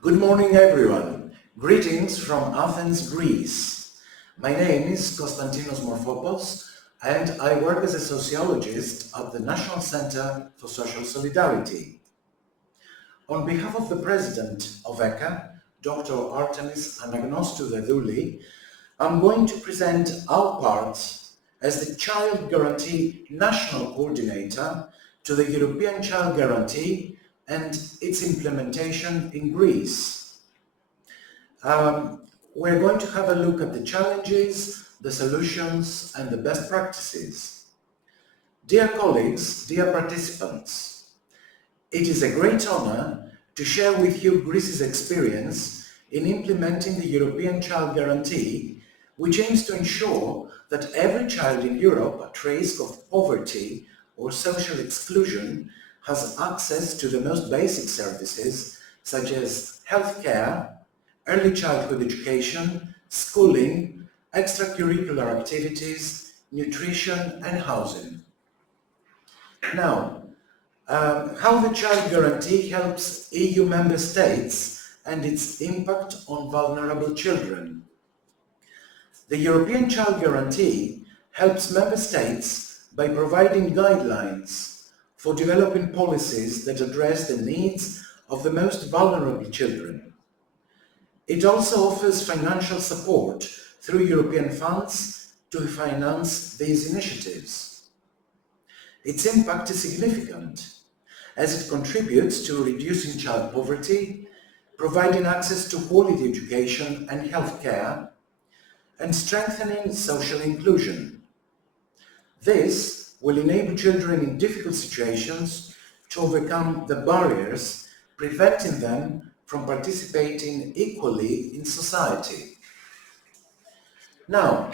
Good morning, everyone. Greetings from Athens, Greece. My name is Konstantinos Morphopoulos, and I work as a sociologist at the National Center for Social Solidarity. On behalf of the President of E.K.K.A, Dr. Artemis Anagnostou-Dedouli, I'm going to present our part as the Child Guarantee National Coordinator to the European Child Guarantee and its implementation in Greece. We're going to have a look at the challenges, the solutions, and the best practices. Dear colleagues, dear participants, it is a great honor to share with you Greece's experience in implementing the European Child Guarantee, which aims to ensure that every child in Europe at risk of poverty or social exclusion has access to the most basic services such as healthcare, early childhood education, schooling, extracurricular activities, nutrition and housing. Now, how the Child Guarantee helps EU member states and its impact on vulnerable children. The European Child Guarantee helps member states by providing guidelines for developing policies that address the needs of the most vulnerable children. It also offers financial support through European funds to finance these initiatives. Its impact is significant, as it contributes to reducing child poverty, providing access to quality education and healthcare, and strengthening social inclusion. This will enable children in difficult situations to overcome the barriers preventing them from participating equally in society. Now,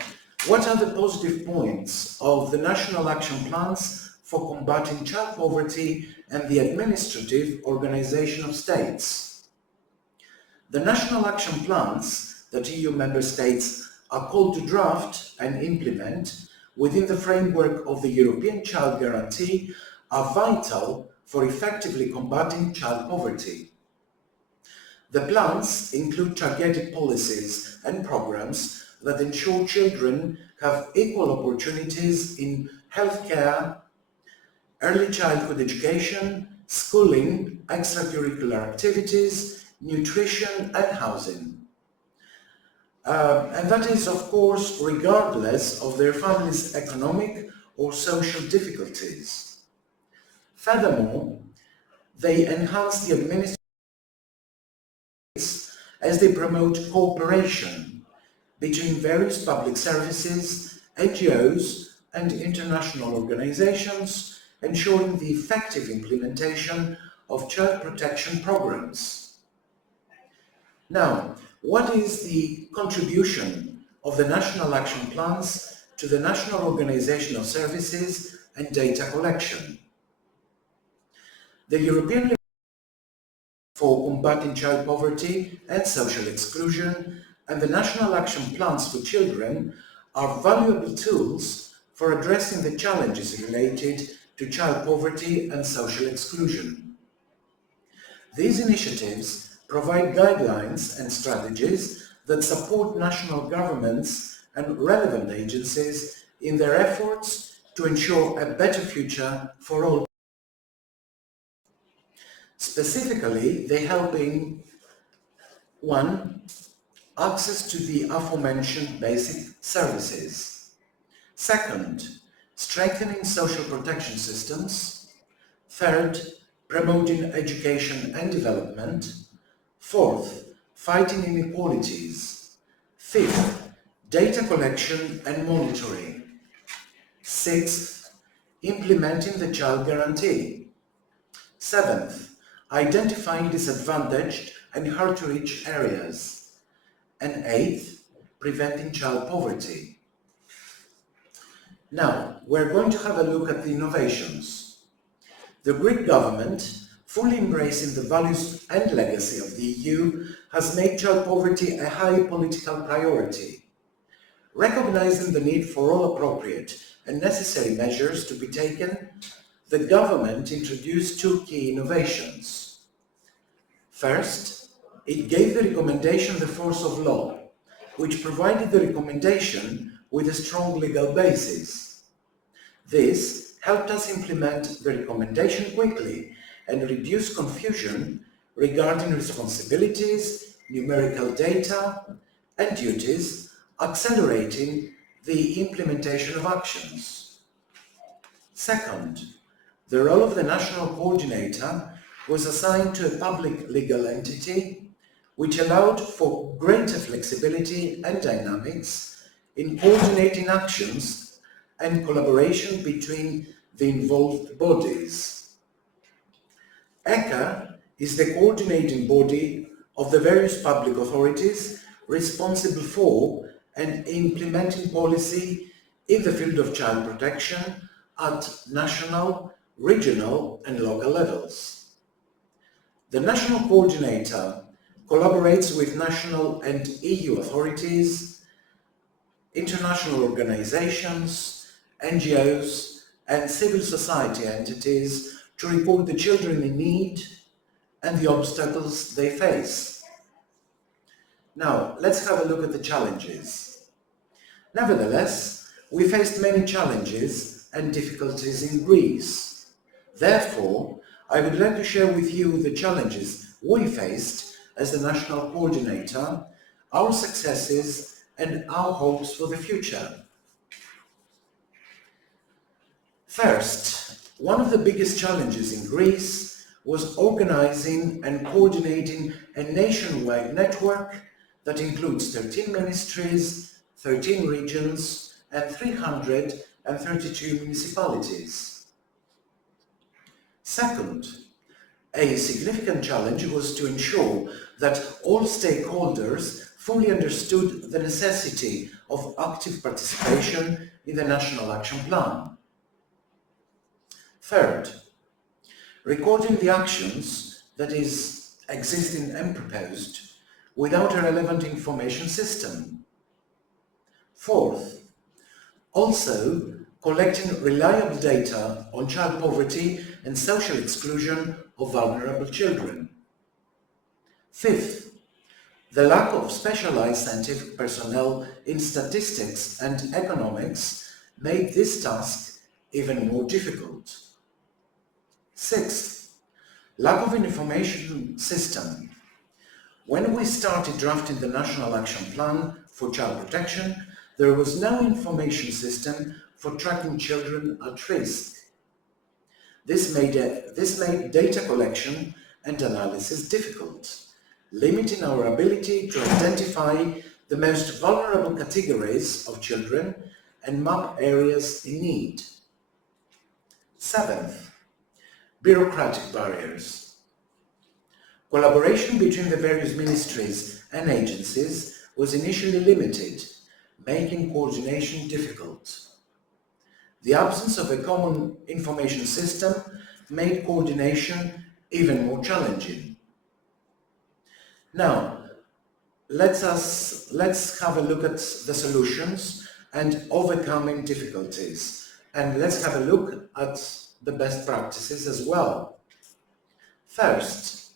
what are the positive points of the national action plans for combating child poverty and the administrative organization of states? The national action plans that EU member states are called to draft and implement within the framework of the European Child Guarantee are vital for effectively combating child poverty. The plans include targeted policies and programs that ensure children have equal opportunities in healthcare, early childhood education, schooling, extracurricular activities, nutrition and housing. And that is, of course, regardless of their family's economic or social difficulties. Furthermore, they enhance the administration as they promote cooperation between various public services, NGOs, and international organizations, ensuring the effective implementation of child protection programs. Now, what is the contribution of the national action plans to the national organization of services and data collection? The European for combating child poverty and social exclusion and the national action plans for children are valuable tools for addressing the challenges related to child poverty and social exclusion. These initiatives provide guidelines and strategies that support national governments and relevant agencies in their efforts to ensure a better future for all. Specifically, they help in 1. Access to the aforementioned basic services. 2. Strengthening social protection systems. 3. Promoting education and development. 4. Fighting inequalities. 5. Data collection and monitoring. 6. Implementing the Child Guarantee. 7. Identifying disadvantaged and hard-to-reach areas. And 8. Preventing child poverty. Now, we're going to have a look at the innovations. The Greek government, fully embracing the values and legacy of the EU, has made child poverty a high political priority. Recognizing the need for all appropriate and necessary measures to be taken, the government introduced two key innovations. First, it gave the recommendation the force of law, which provided the recommendation with a strong legal basis. This helped us implement the recommendation quickly and reduce confusion regarding responsibilities, numerical data, and duties, accelerating the implementation of actions. Second, the role of the national coordinator was assigned to a public legal entity, which allowed for greater flexibility and dynamics in coordinating actions and collaboration between the involved bodies. E.K.K.A is the coordinating body of the various public authorities responsible for and implementing policy in the field of child protection at national, regional and local levels. The national coordinator collaborates with national and EU authorities, international organizations, NGOs and civil society entities to report the children in need and the obstacles they face. Now, let's have a look at the challenges. Nevertheless, we faced many challenges and difficulties in Greece. Therefore, I would like to share with you the challenges we faced as the national coordinator, our successes, and our hopes for the future. First, one of the biggest challenges in Greece was organizing and coordinating a nationwide network that includes 13 ministries, 13 regions, and 332 municipalities. Second, a significant challenge was to ensure that all stakeholders fully understood the necessity of active participation in the National Action Plan. Third, recording the actions, that is, existing and proposed, without a relevant information system. Fourth, also collecting reliable data on child poverty and social exclusion of vulnerable children. Fifth, the lack of specialized scientific personnel in statistics and economics made this task even more difficult. Sixth, lack of an information system. When we started drafting the National Action Plan for Child Protection, there was no information system for tracking children at risk. This made data collection and analysis difficult, limiting our ability to identify the most vulnerable categories of children and map areas in need. Seventh, bureaucratic barriers. Collaboration between the various ministries and agencies was initially limited, making coordination difficult. The absence of a common information system made coordination even more challenging. Now, let's have a look at the solutions and overcoming difficulties. And let's have a look at the best practices as well. First,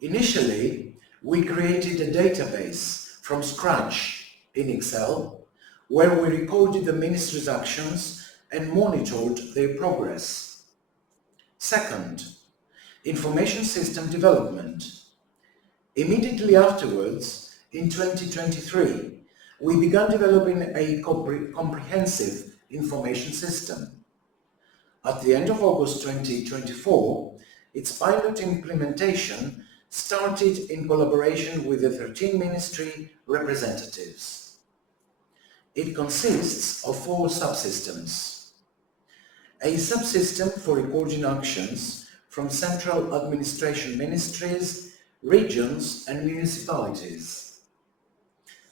initially, we created a database from scratch in Excel, where we recorded the ministry's actions and monitored their progress. Second, information system development. Immediately afterwards, in 2023, we began developing a comprehensive information system. At the end of August 2024, its pilot implementation started in collaboration with the 13 ministry representatives. It consists of 4 subsystems. A subsystem for recording actions from central administration ministries, regions and municipalities.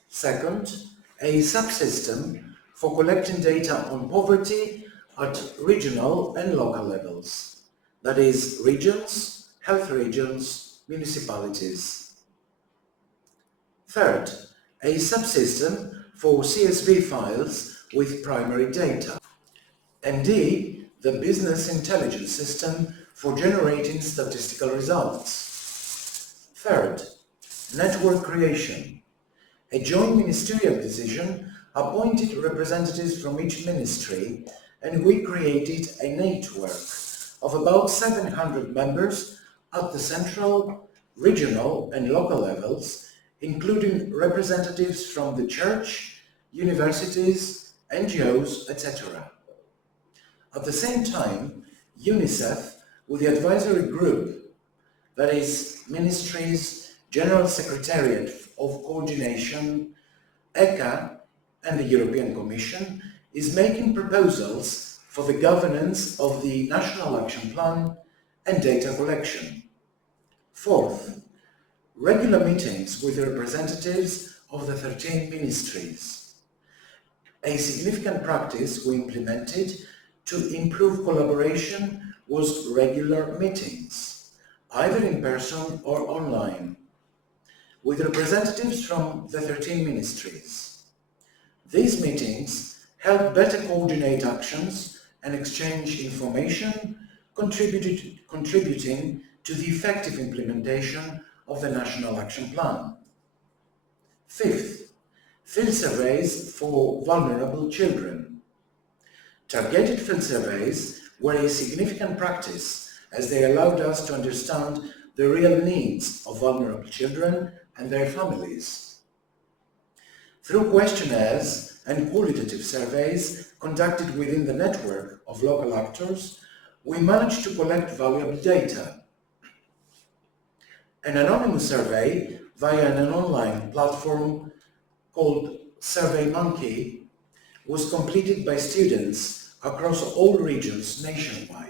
Second, a subsystem for collecting data on poverty at regional and local levels, that is, regions, health regions, municipalities. Third, a subsystem for CSV files with primary data. And D, the business intelligence system for generating statistical results. Third, network creation. A joint ministerial decision appointed representatives from each ministry, and we created a network of about 700 members at the central, regional and local levels, including representatives from the church, universities, NGOs, etc. At the same time, UNICEF, with the advisory group, that is, Ministries, General Secretariat of Coordination, E.K.K.A, and the European Commission, is making proposals for the governance of the National Action Plan and data collection. Fourth, regular meetings with the representatives of the 13 ministries. A significant practice we implemented to improve collaboration was regular meetings, either in person or online, with representatives from the 13 ministries. These meetings help better coordinate actions and exchange information, contributing to the effective implementation of the National Action Plan. Fifth, field surveys for vulnerable children. Targeted field surveys were a significant practice as they allowed us to understand the real needs of vulnerable children and their families. Through questionnaires and qualitative surveys conducted within the network of local actors, we managed to collect valuable data. An anonymous survey via an online platform called SurveyMonkey was completed by students across all regions nationwide.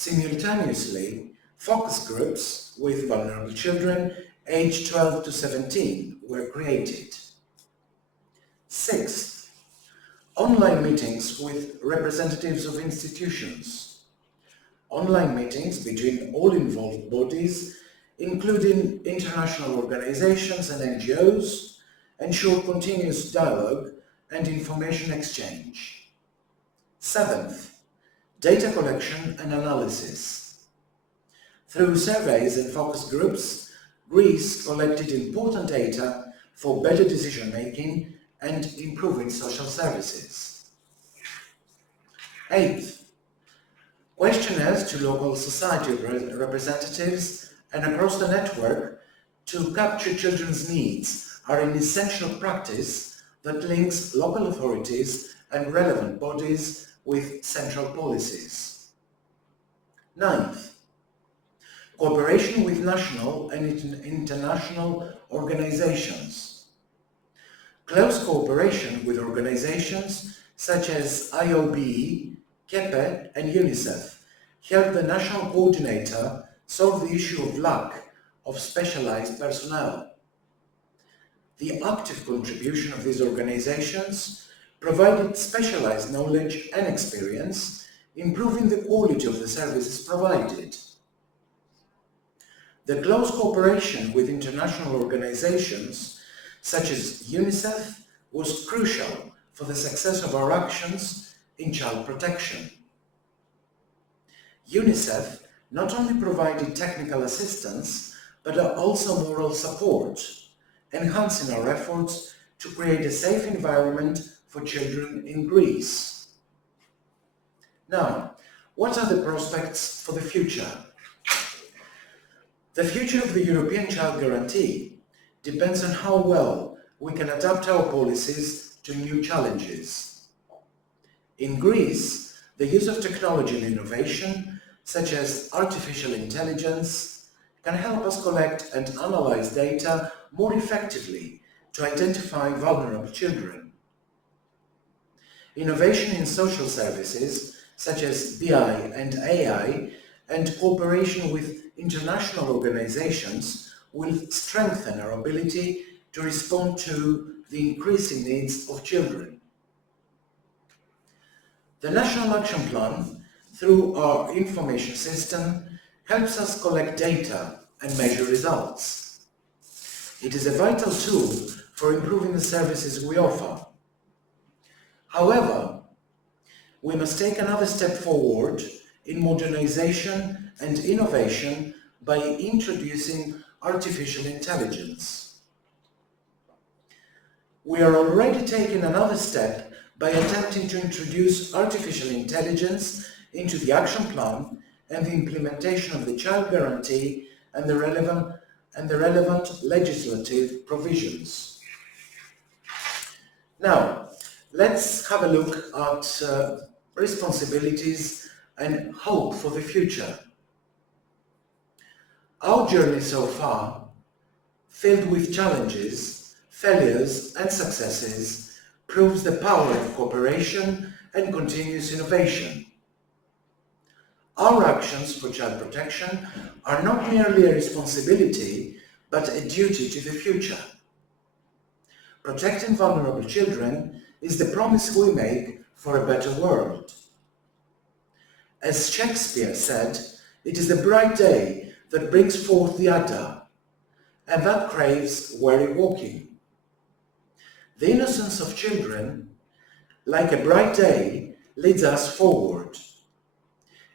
Simultaneously, focus groups with vulnerable children aged 12 to 17 were created. Sixth, online meetings with representatives of institutions. Online meetings between all involved bodies, including international organizations and NGOs, ensure continuous dialogue and information exchange. Seventh, data collection and analysis. Through surveys and focus groups, Greece collected important data for better decision-making and improving social services. Eighth, questionnaires to local society representatives and across the network to capture children's needs are an essential practice that links local authorities and relevant bodies with central policies. Ninth, cooperation with national and international organizations. Close cooperation with organizations such as IOB, E.K.K.A and UNICEF helped the national coordinator solve the issue of lack of specialized personnel. The active contribution of these organizations provided specialized knowledge and experience, improving the quality of the services provided. The close cooperation with international organizations such as UNICEF was crucial for the success of our actions in child protection. UNICEF not only provided technical assistance, but also moral support, enhancing our efforts to create a safe environment for children in Greece. Now, what are the prospects for the future? The future of the European Child Guarantee depends on how well we can adapt our policies to new challenges. In Greece, the use of technology and innovation, such as artificial intelligence, can help us collect and analyze data more effectively to identify vulnerable children. Innovation in social services, such as BI and AI, and cooperation with international organizations will strengthen our ability to respond to the increasing needs of children. The National Action Plan, through our information system, helps us collect data and measure results. It is a vital tool for improving the services we offer. However, we must take another step forward in modernization and innovation by introducing artificial intelligence. We are already taking another step by attempting to introduce artificial intelligence into the action plan and the implementation of the child guarantee and the relevant legislative provisions. Now, let's have a look at responsibilities and hope for the future. Our journey so far, filled with challenges, failures and successes, proves the power of cooperation and continuous innovation. Our actions for child protection are not merely a responsibility, but a duty to the future. Protecting vulnerable children is the promise we make for a better world. As Shakespeare said, it is the bright day that brings forth the adder, and that craves weary walking. The innocence of children, like a bright day, leads us forward.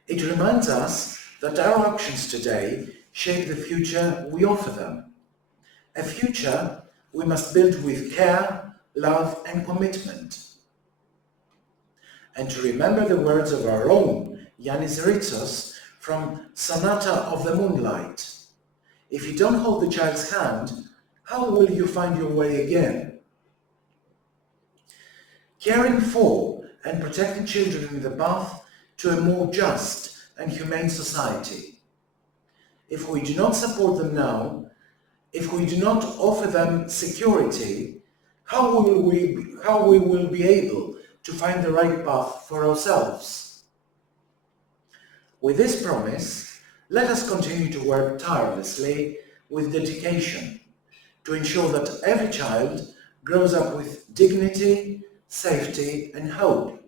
It reminds us that our actions today shape the future we offer them, a future we must build with care, love and commitment. And to remember the words of our own Yannis Ritsos from Sonata of the Moonlight, if you don't hold the child's hand, how will you find your way again? Caring for and protecting children in the path to a more just and humane society. If we do not support them now, if we do not offer them security, how will we be able to find the right path for ourselves? With this promise, let us continue to work tirelessly with dedication to ensure that every child grows up with dignity, safety and hope.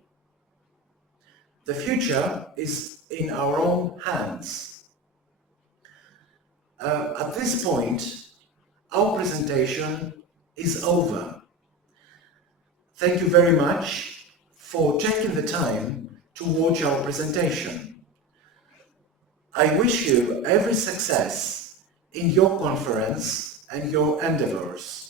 The future is in our own hands. At this point, our presentation is over. Thank you very much for taking the time to watch our presentation. I wish you every success in your conference and your endeavors.